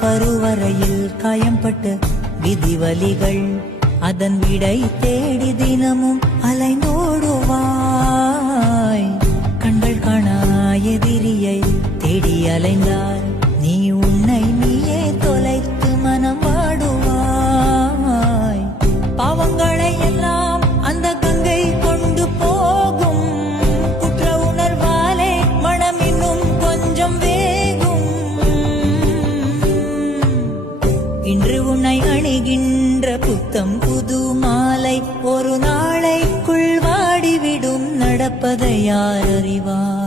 கருவறையில் காயம்பட்டு விதிவலிகள் அதன் விடை தேடி தினமும் அலைந்தோடுவாய். கண்கள் காணா எதிரியை தேடி அலைந்தார் நீ உன்னை நீயே தொலைத்து மனம் வாடுவாய். பாவங்களை எல்லாம் அந்த கங்கை கொண்டு போகும். குற்ற உணர்வாலே மனம் இன்னும் கொஞ்சம் வேகும். இன்று உன்னை அணிகின்ற புத்தம் புது மாலை ஒரு நாளைக்குள் வாடிவிடும். நடப்பதை யார் அறிவார்?